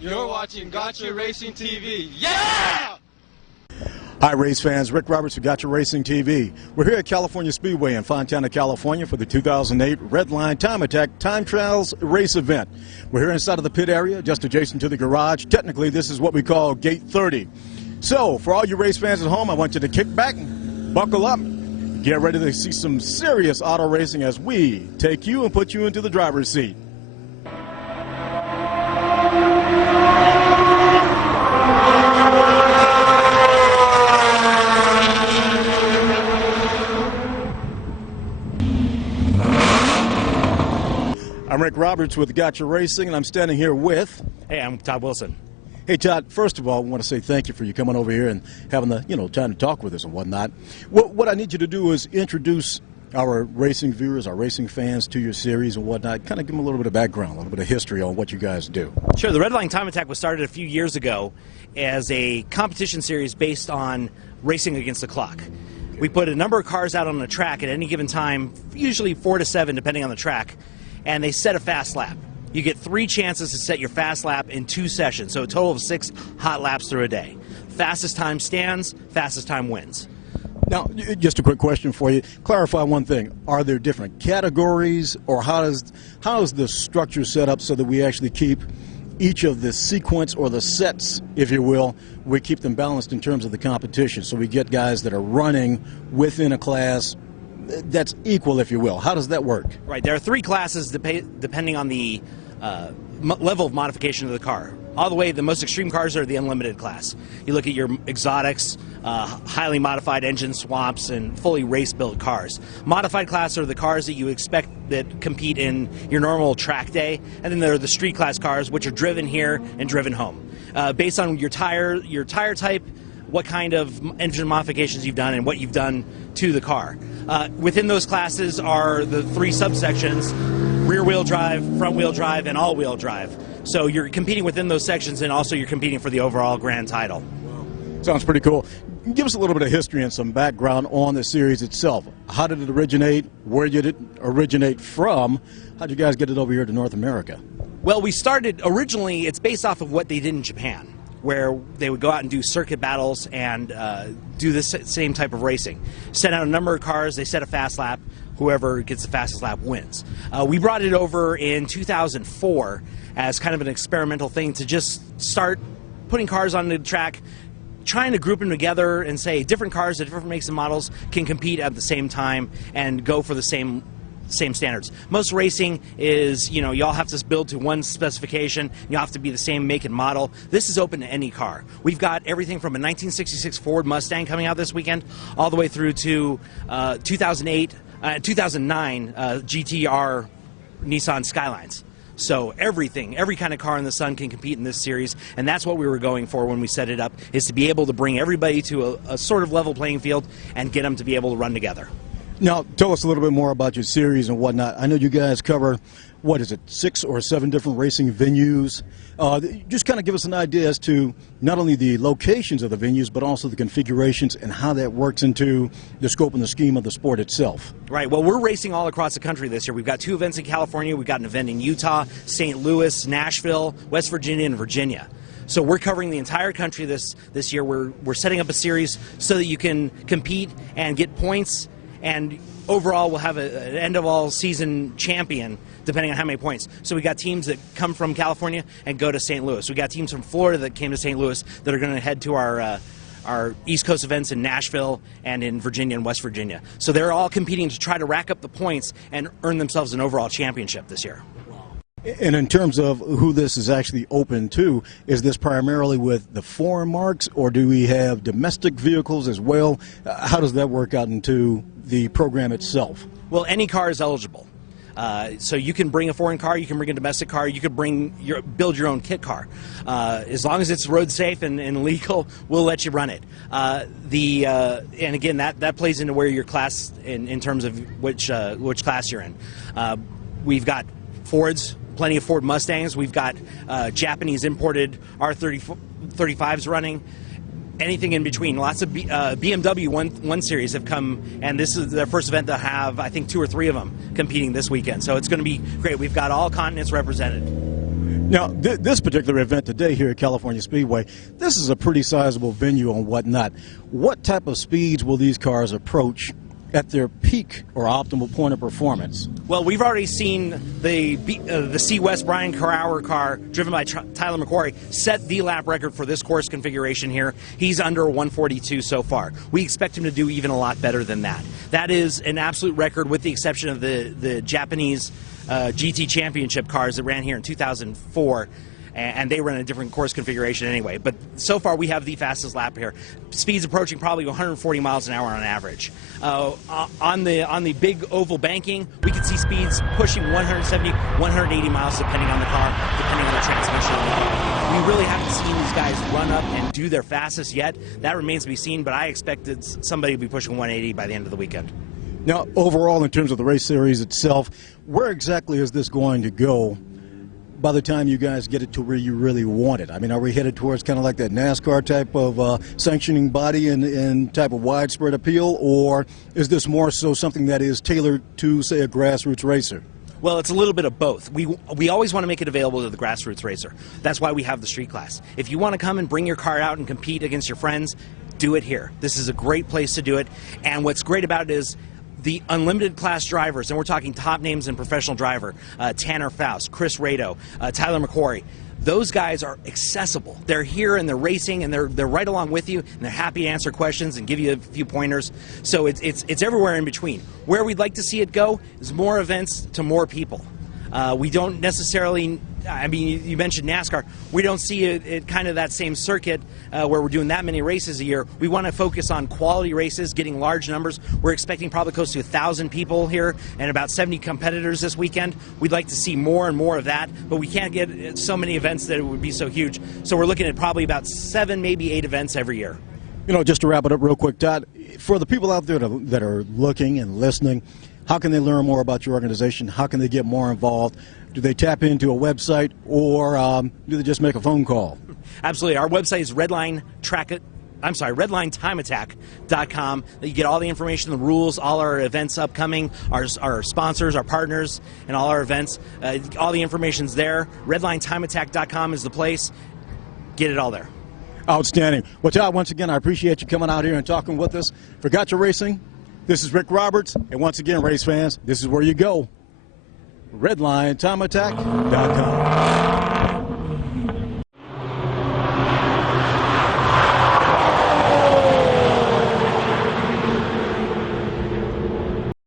You're watching Gotcha Racing TV. Yeah! Hi, race fans. Rick Roberts with Gotcha Racing TV. We're here at California Speedway in Fontana, California for the 2008 Redline Time Attack Time Trials Race event. We're here inside of the pit area, just adjacent to the garage. Technically, this is what we call Gate 30. So, for all you race fans at home, I want you to kick back, buckle up, get ready to see some serious auto racing as we take you and put you into the driver's seat. I'm Rick Roberts with Gotcha Racing, and I'm standing here with... Hey, I'm Todd Wilson. Hey, Todd, first of all, I want to say thank you for you coming over here and having the, time to talk with us and whatnot. What I need you to do is introduce our racing viewers, our racing fans to your series and whatnot. Kind of give them a little bit of background, a little bit of history on what you guys do. Sure. The Redline Time Attack was started a few years ago as a competition series based on racing against the clock. We put a number of cars out on the track at any given time, usually 4 to 7, depending on the track, and they set a fast lap. You get 3 chances to set your fast lap in 2 sessions, so a total of 6 hot laps through a day. Fastest time stands, fastest time wins. Now, just a quick question for you. Clarify one thing. Are there different categories, or how is the structure set up so that we actually keep each of the sequence or the sets, if you will, we keep them balanced in terms of the competition, so we get guys that are running within a class that's equal, if you will? How does that work? Right. There are 3 classes depending on the level of modification of the car. All the way, the most extreme cars are the unlimited class. You look at your exotics, highly modified engine swaps, and fully race-built cars. Modified class are the cars that you expect that compete in your normal track day, and then there are the street class cars, which are driven here and driven home. Based on your tire type, what kind of engine modifications you've done, and what you've done to the car. Within those classes are the 3 subsections: rear-wheel drive, front-wheel drive, and all-wheel drive. So you're competing within those sections, and also you're competing for the overall grand title. Wow. Sounds pretty cool. Give us a little bit of history and some background on the series itself. How did it originate? Where did it originate from? How did you guys get it over here to North America? Well, we started originally, it's based off of what they did in Japan, where they would go out and do circuit battles and do the same type of racing. Send out a number of cars, they set a fast lap, whoever gets the fastest lap wins. We brought it over in 2004 as kind of an experimental thing to just start putting cars on the track, trying to group them together and say different cars at different makes and models can compete at the same time and go for the same standards. Most racing is, you all have to build to one specification, you have to be the same make and model. This is open to any car. We've got everything from a 1966 Ford Mustang coming out this weekend, all the way through to 2009 GTR Nissan Skylines. So every kind of car in the sun can compete in this series, and that's what we were going for when we set it up, is to be able to bring everybody to a sort of level playing field and get them to be able to run together. Now, tell us a little bit more about your series and whatnot. I know you guys cover, 6 or 7 different racing venues. Just kind of give us an idea as to not only the locations of the venues, but also the configurations and how that works into the scope and the scheme of the sport itself. Right. Well, we're racing all across the country this year. We've got 2 events in California. We've got an event in Utah, St. Louis, Nashville, West Virginia, and Virginia. So we're covering the entire country this year. We're setting up a series so that you can compete and get points, and overall we'll have an end-of-all-season champion depending on how many points. So we got teams that come from California and go to St. Louis. We got teams from Florida that came to St. Louis that are going to head to our East Coast events in Nashville and in Virginia and West Virginia. So they're all competing to try to rack up the points and earn themselves an overall championship this year. And in terms of who this is actually open to, is this primarily with the foreign marks, or do we have domestic vehicles as well? How does that work out into the program itself? Well, any car is eligible. So you can bring a foreign car, you can bring a domestic car, you could build your own kit car. As long as it's road safe and legal, we'll let you run it. And again, that plays into where your class in terms of which class you're in. We've got Fords, plenty of Ford Mustangs. We've got Japanese imported R35s running. Anything in between. Lots of BMW 1 Series have come, and this is their first event to have, I think, 2 or 3 of them competing this weekend. So it's going to be great. We've got all continents represented. Now, this particular event today here at California Speedway, this is a pretty sizable venue and whatnot. What type of speeds will these cars approach at their peak or optimal point of performance? Well, we've already seen the C West Brian Carauer car, driven by Tyler McQuarrie, set the lap record for this course configuration here. He's under 142 so far. We expect him to do even a lot better than that. That is an absolute record, with the exception of the Japanese GT Championship cars that ran here in 2004. And they run a different course configuration anyway. But so far, we have the fastest lap here. Speeds approaching probably 140 miles an hour on average. On the big oval banking, we can see speeds pushing 170, 180 miles depending on the car, depending on the transmission. We really haven't seen these guys run up and do their fastest yet. That remains to be seen, but I expected somebody to be pushing 180 by the end of the weekend. Now, overall, in terms of the race series itself, where exactly is this going to go by the time you guys get it to where you really want it? I mean, are we headed towards kind of like that NASCAR type of sanctioning body and type of widespread appeal, or is this more so something that is tailored to, say, a grassroots racer? Well, it's a little bit of both. We always want to make it available to the grassroots racer. That's why we have the street class. If you want to come and bring your car out and compete against your friends, do it here. This is a great place to do it. And what's great about it is the unlimited class drivers, and we're talking top names in professional driver, Tanner Faust, Chris Rado, Tyler McQuarrie. Those guys are accessible. They're here and they're racing and they're right along with you, and they're happy to answer questions and give you a few pointers. So it's everywhere in between. Where we'd like to see it go is more events to more people. We don't necessarily, I mean, you mentioned NASCAR. We don't see it kind of that same circuit where we're doing that many races a year. We want to focus on quality races, getting large numbers. We're expecting probably close to 1,000 people here and about 70 competitors this weekend. We'd like to see more and more of that, but we can't get so many events that it would be so huge. So we're looking at probably about 7, maybe 8 events every year. You know, just to wrap it up real quick, Todd, for the people out there that are looking and listening, how can they learn more about your organization? How can they get more involved? Do they tap into a website, or do they just make a phone call? Absolutely. Our website is redlinetimeattack.com. You get all the information, the rules, all our events upcoming, our sponsors, our partners, and all our events. All the information's there. Redlinetimeattack.com is the place. Get it all there. Outstanding. Well, Todd, once again, I appreciate you coming out here and talking with us. For Gotcha Racing, this is Rick Roberts, and once again, race fans, this is where you go. Redlinetimeattack.com.